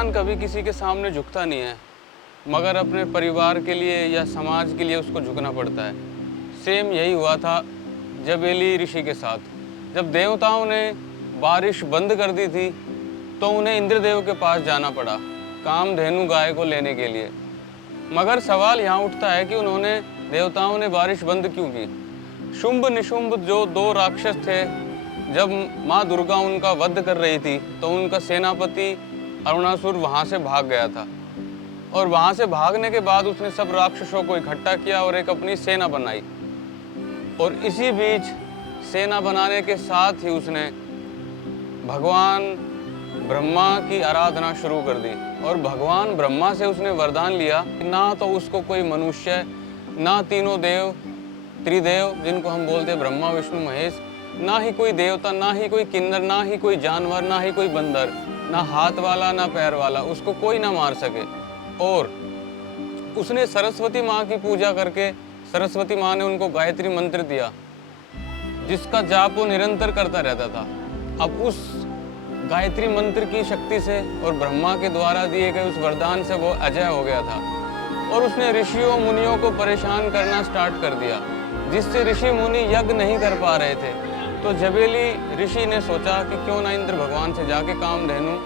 इंसान कभी किसी के सामने झुकता नहीं है, मगर अपने परिवार के लिए या समाज के लिए उसको झुकना पड़ता है। सेम यही हुआ था जबेली ऋषि के साथ। जब देवताओं ने बारिश बंद कर दी थी तो उन्हें इंद्रदेव के पास जाना पड़ा कामधेनु गाय को लेने के लिए। मगर सवाल यहाँ उठता है कि उन्होंने देवताओं ने बारिश बंद क्यों की। शुंभ निशुंभ जो दो राक्षस थे, जब माँ दुर्गा उनका वध कर रही थी तो उनका सेनापति अरुणासुर वहाँ से भाग गया था, और वहाँ से भागने के बाद उसने सब राक्षसों को इकट्ठा किया और एक अपनी सेना बनाई। और इसी बीच सेना बनाने के साथ ही उसने भगवान ब्रह्मा की आराधना शुरू कर दी। और भगवान ब्रह्मा से उसने वरदान लिया कि ना तो उसको कोई मनुष्य, ना तीनों देव त्रिदेव जिनको हम बोलते हैं ब्रह्मा विष्णु महेश, ना ही कोई देवता, ना ही कोई किन्नर, ना ही कोई जानवर, ना ही कोई बंदर, ना हाथ वाला ना पैर वाला, उसको कोई ना मार सके। और उसने सरस्वती माँ की पूजा करके सरस्वती माँ ने उनको गायत्री मंत्र दिया जिसका जाप वो निरंतर करता रहता था। अब उस गायत्री मंत्र की शक्ति से और ब्रह्मा के द्वारा दिए गए उस वरदान से वो अजय हो गया था, और उसने ऋषियों मुनियों को परेशान करना स्टार्ट कर दिया, जिससे ऋषि मुनि यज्ञ नहीं कर पा रहे थे। तो जबेली ऋषि ने सोचा कि क्यों ना इंद्र भगवान से जाके कामधेनु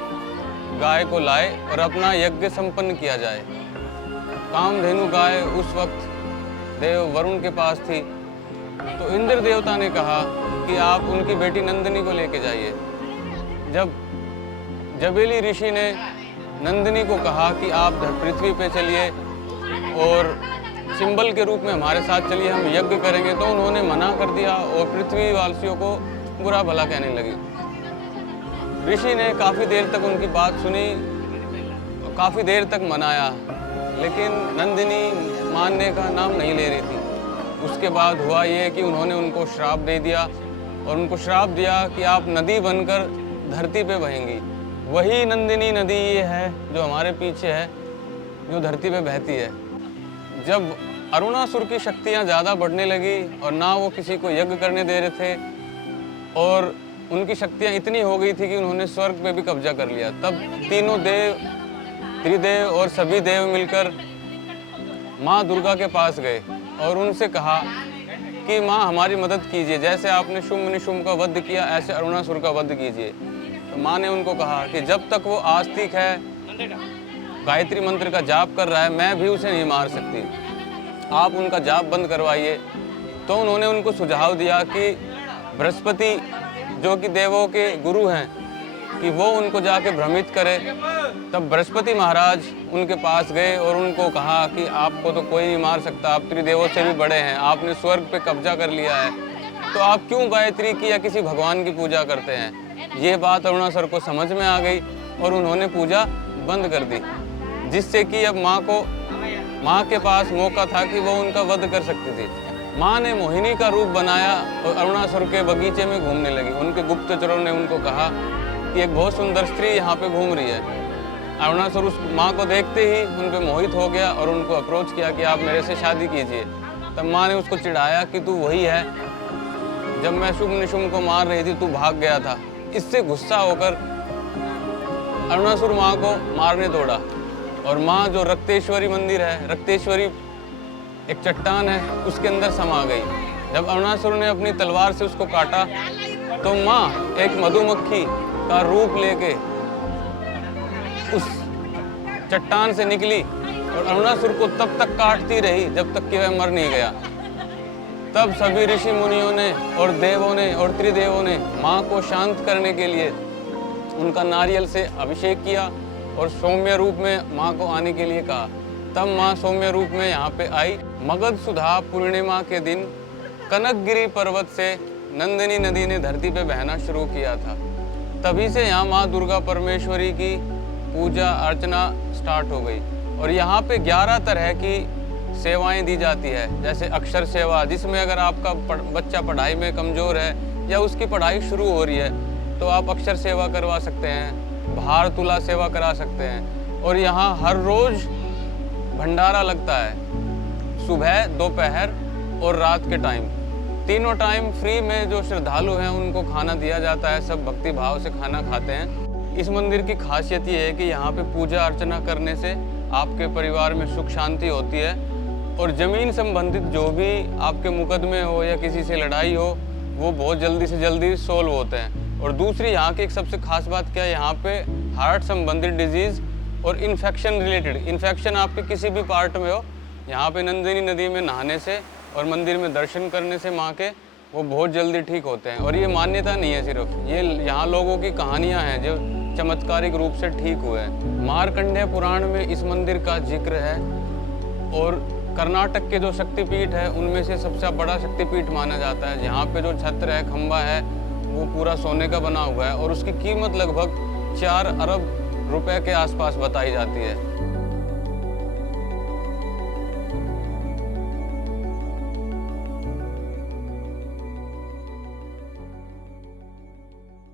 गाय को लाए और अपना यज्ञ संपन्न किया जाए। कामधेनु गाय उस वक्त देव वरुण के पास थी, तो इंद्र देवता ने कहा कि आप उनकी बेटी नंदिनी को लेके जाइए। जब जबेली ऋषि ने नंदिनी को कहा कि आप पृथ्वी पे चलिए और सिंबल के रूप में हमारे साथ चलिए, हम यज्ञ करेंगे, तो उन्होंने मना कर दिया और पृथ्वी वासियों को बुरा भला कहने लगी। ऋषि ने काफ़ी देर तक उनकी बात सुनी, काफ़ी देर तक मनाया, लेकिन नंदिनी मानने का नाम नहीं ले रही थी। उसके बाद हुआ ये कि उन्होंने उनको श्राप दे दिया, और उनको श्राप दिया कि आप नदी बनकर धरती पे बहेंगी। वही नंदिनी नदी ये है जो हमारे पीछे है, जो धरती पे बहती है। जब अरुणासुर की शक्तियाँ ज़्यादा बढ़ने लगी और ना वो किसी को यज्ञ करने दे रहे थे, और उनकी शक्तियाँ इतनी हो गई थी कि उन्होंने स्वर्ग पे भी कब्जा कर लिया, तब तीनों देव त्रिदेव और सभी देव मिलकर माँ दुर्गा के पास गए और उनसे कहा कि माँ हमारी मदद कीजिए, जैसे आपने शुंभ निशुंभ का वध किया ऐसे अरुणासुर का वध कीजिए। तो माँ ने उनको कहा कि जब तक वो आस्तिक है, गायत्री मंत्र का जाप कर रहा है, मैं भी उसे नहीं मार सकती, आप उनका जाप बंद करवाइए। तो उन्होंने उनको सुझाव दिया कि बृहस्पति जो कि देवों के गुरु हैं, कि वो उनको जाके भ्रमित करे। तब बृहस्पति महाराज उनके पास गए और उनको कहा कि आपको तो कोई नहीं मार सकता, आप त्रिदेवों से भी बड़े हैं, आपने स्वर्ग पे कब्जा कर लिया है, तो आप क्यों गायत्री की या किसी भगवान की पूजा करते हैं। ये बात अरुणासुर को समझ में आ गई और उन्होंने पूजा बंद कर दी, जिससे कि अब माँ के पास मौका था कि वो उनका वध कर सकती थी। माँ ने मोहिनी का रूप बनाया और अरुणासुर के बगीचे में घूमने लगी। उनके गुप्तचरों ने उनको कहा कि एक बहुत सुंदर स्त्री यहाँ पे घूम रही है। अरुणासुर उस माँ को देखते ही उन पे मोहित हो गया और उनको अप्रोच किया कि आप मेरे से शादी कीजिए। तब माँ ने उसको चिढ़ाया कि तू वही है, जब मैं शुंभ निशुंभ को मार रही थी तू भाग गया था। इससे गुस्सा होकर अरुणासुर माँ को मारने दौड़ा, और माँ जो रक्तेश्वरी मंदिर है, रक्तेश्वरी एक चट्टान है, उसके अंदर समा गई। जब अरुणासुर ने अपनी तलवार से उसको काटा तो माँ एक मधुमक्खी का रूप लेके उस चट्टान से निकली और अरुणासुर को तब तक काटती रही जब तक कि वह मर नहीं गया। तब सभी ऋषि मुनियों ने और देवों ने और त्रिदेवों ने माँ को शांत करने के लिए उनका नारियल से अभिषेक किया और सौम्य रूप में माँ को आने के लिए कहा। तब माँ सौम्य रूप में यहाँ पे आई। मगध सुधा पूर्णिमा के दिन कनकगिरी पर्वत से नंदिनी नदी ने धरती पे बहना शुरू किया था। तभी से यहाँ माँ दुर्गा परमेश्वरी की पूजा अर्चना स्टार्ट हो गई, और यहाँ पे 11 तरह की सेवाएं दी जाती है। जैसे अक्षर सेवा, जिसमें अगर आपका बच्चा पढ़ाई में कमज़ोर है या उसकी पढ़ाई शुरू हो रही है तो आप अक्षर सेवा करवा सकते हैं, भार तुला सेवा करा सकते हैं। और यहाँ हर रोज़ भंडारा लगता है, सुबह, दोपहर और रात के टाइम, तीनों टाइम फ्री में जो श्रद्धालु हैं उनको खाना दिया जाता है। सब भक्ति भाव से खाना खाते हैं। इस मंदिर की खासियत ये है कि यहाँ पे पूजा अर्चना करने से आपके परिवार में सुख शांति होती है और ज़मीन संबंधित जो भी आपके मुकदमे हो या किसी से लड़ाई हो वो बहुत जल्दी से जल्दी सोल्व होते हैं। और दूसरी यहाँ की एक सबसे खास बात क्या है, यहाँ पे हार्ट संबंधित डिजीज़ और इन्फेक्शन रिलेटेड, इन्फेक्शन आपके किसी भी पार्ट में हो, यहाँ पे नंदिनी नदी में नहाने से और मंदिर में दर्शन करने से माँ के वो बहुत जल्दी ठीक होते हैं। और ये मान्यता नहीं है सिर्फ, ये यहाँ लोगों की कहानियाँ हैं जो चमत्कारिक रूप से ठीक हुए हैं। मार्कंडेय पुराण में इस मंदिर का जिक्र है और कर्नाटक के जो शक्तिपीठ है उनमें से सबसे बड़ा शक्तिपीठ माना जाता है। यहाँ पे जो छत्र है, खंबा है, वो पूरा सोने का बना हुआ है और उसकी कीमत लगभग 4 अरब रुपए के आसपास बताई जाती है।